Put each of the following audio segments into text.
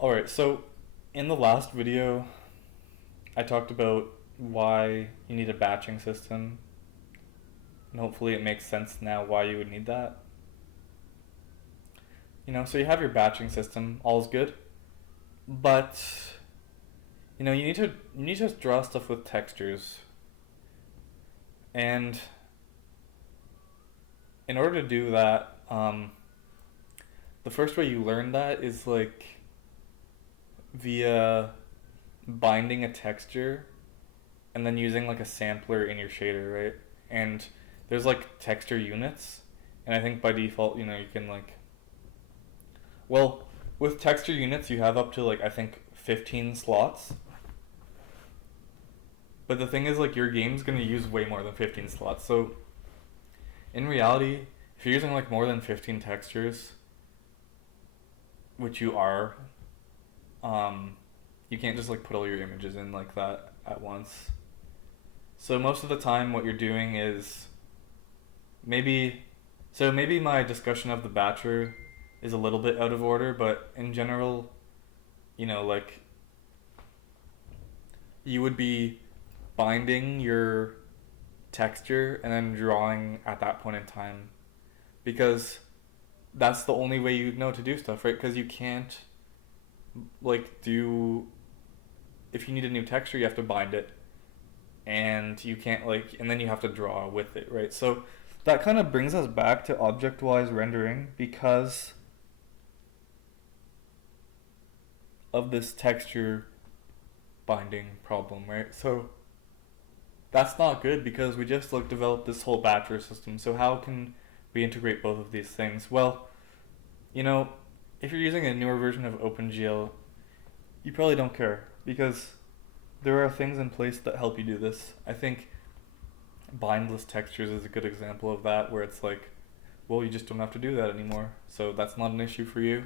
Alright, so in the last video, I talked about why you need a batching system, and hopefully it makes sense now why you would need that. So you have your batching system, all is good, but you need to draw stuff with textures, and in order to do that, the first way you learn that is like via binding a texture and then using like a sampler in your shader, right? And there's like texture units, and I think by default, you can like, well, with texture units you have up to like I think 15 slots. But the thing is like your game's going to use way more than 15 slots. So in reality, if you're using like more than 15 textures, which you are, um you can't just like put all your images in like that at once. So most of the time, what you're doing is maybe. So maybe my discussion of the batcher is a little bit out of order, but in general, like you would be binding your texture and then drawing at that point in time because that's the only way you know to do stuff, right? Because you can't like do if you need a new texture, you have to bind it, and you can't like and then you have to draw with it, right? So that kind of brings us back to object wise rendering because of this texture binding problem, right? So that's not good because we just like developed this whole batcher system. So how can we integrate both of these things? Well, you know, if you're using a newer version of OpenGL, you probably don't care because there are things in place that help you do this. I think bindless textures is a good example of that, where it's like, well, you just don't have to do that anymore. So that's not an issue for you.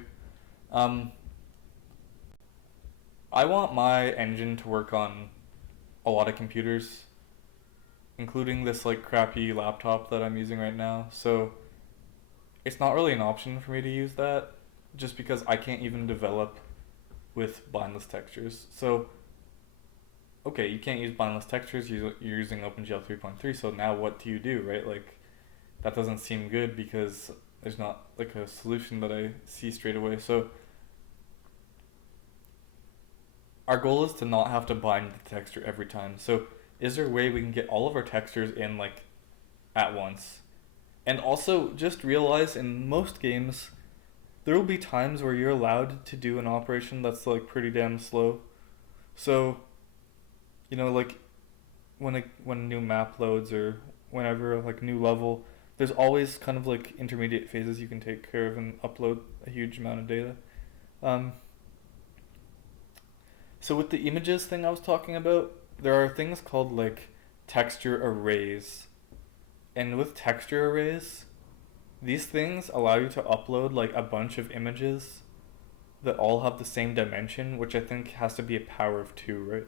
Um, I want my engine to work on a lot of computers, including this like crappy laptop that I'm using right now. So it's not really an option for me to use that, just because I can't even develop with bindless textures. So okay, you can't use bindless textures. You're using OpenGL 3.3. So now what do you do, right? Like that doesn't seem good because there's not like a solution that I see straight away. So our goal is to not have to bind the texture every time. So is there a way we can get all of our textures in like at once? And also just realize in most games there will be times where you're allowed to do an operation that's like pretty damn slow. So, like when a new map loads or whenever like new level, there's always kind of like intermediate phases you can take care of and upload a huge amount of data. Um, so with the images thing I was talking about, there are things called like texture arrays. And with texture arrays, these things allow you to upload like a bunch of images that all have the same dimension, which I think has to be a power of two, right?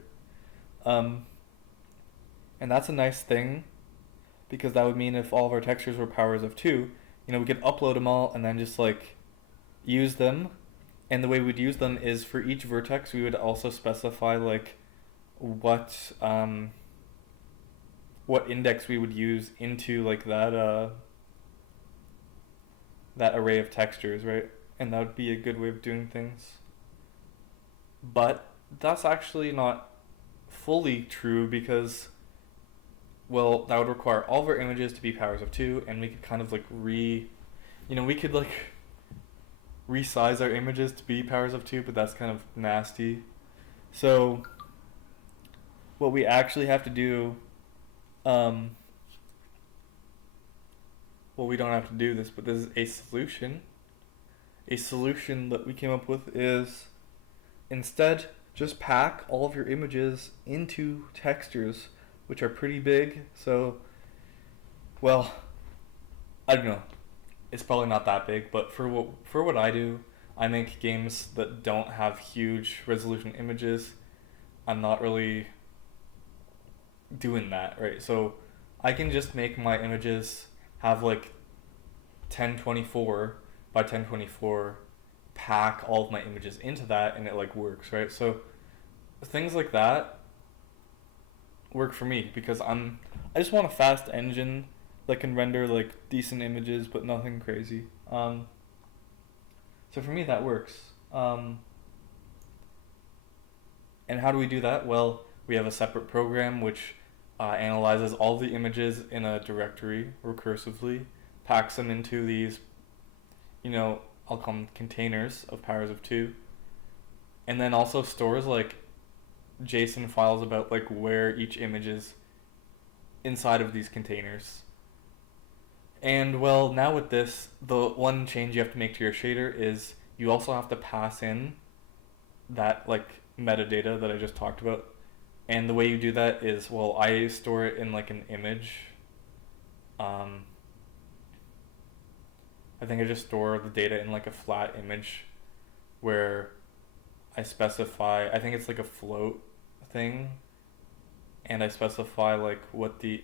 Um, and that's a nice thing because that would mean if all of our textures were powers of two, we could upload them all and then just like use them. And the way we'd use them is for each vertex, we would also specify like what what index we would use into like that array of textures, right? And that would be a good way of doing things. But that's actually not fully true because, well, that would require all of our images to be powers of two, and we could kind of like we could like resize our images to be powers of two, but that's kind of nasty. So what we actually have to do, um, well, we don't have to do this, but this is a solution. A solution that we came up with is instead just pack all of your images into textures, which are pretty big. So, well, I don't know. It's probably not that big, but for what I do, I make games that don't have huge resolution images. I'm not really doing that, right? So I can just make my images have like 1024 by 1024, pack all of my images into that and it like works, right? So things like that work for me because I just want a fast engine that can render like decent images but nothing crazy. So for me that works. And how do we do that? Well, we have a separate program which analyzes all the images in a directory recursively, packs them into these, I'll call them containers of powers of two, and then also stores like JSON files about like where each image is inside of these containers. And well, now with this, the one change you have to make to your shader is you also have to pass in that like metadata that I just talked about. And the way you do that is, well, I store it in like an image. I think I just store the data in like a flat image where I specify, I think it's like a float thing, and I specify like what the,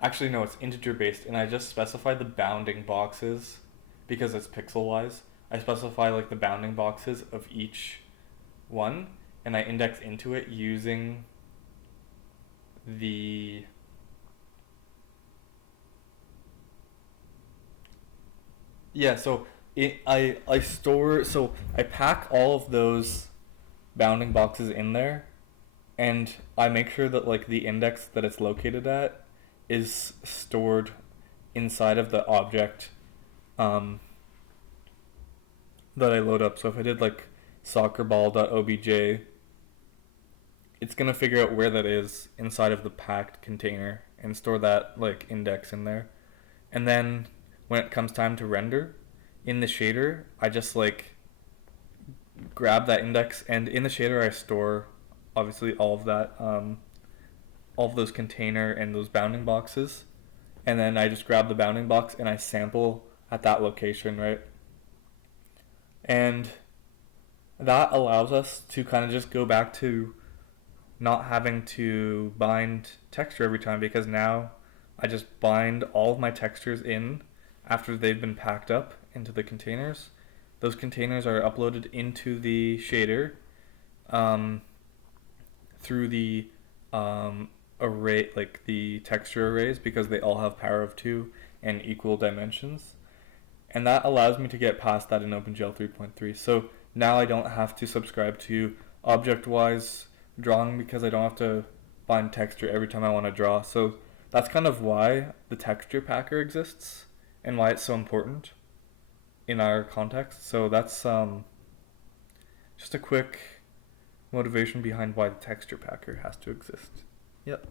actually no, it's integer based, and I just specify the bounding boxes because it's pixel wise. I specify like the bounding boxes of each one, and I index into it using the so I store, so I pack all of those bounding boxes in there, and I make sure that like the index that it's located at is stored inside of the object that I load up. So if I did like soccerball.obj, it's gonna figure out where that is inside of the packed container and store that like index in there. And then when it comes time to render in the shader, I just like grab that index, and in the shader I store obviously all of that, all of those container and those bounding boxes, and then I just grab the bounding box and I sample at that location, right? And that allows us to kind of just go back to not having to bind texture every time, because now I just bind all of my textures in after they've been packed up into the containers. Those containers are uploaded into the shader through the array, like the texture arrays, because they all have power of 2 and equal dimensions. And that allows me to get past that in OpenGL 3.3. So now I don't have to subscribe to object-wise drawing because I don't have to bind texture every time I want to draw. So that's kind of why the texture packer exists and why it's so important in our context. So that's just a quick motivation behind why the texture packer has to exist. Yep.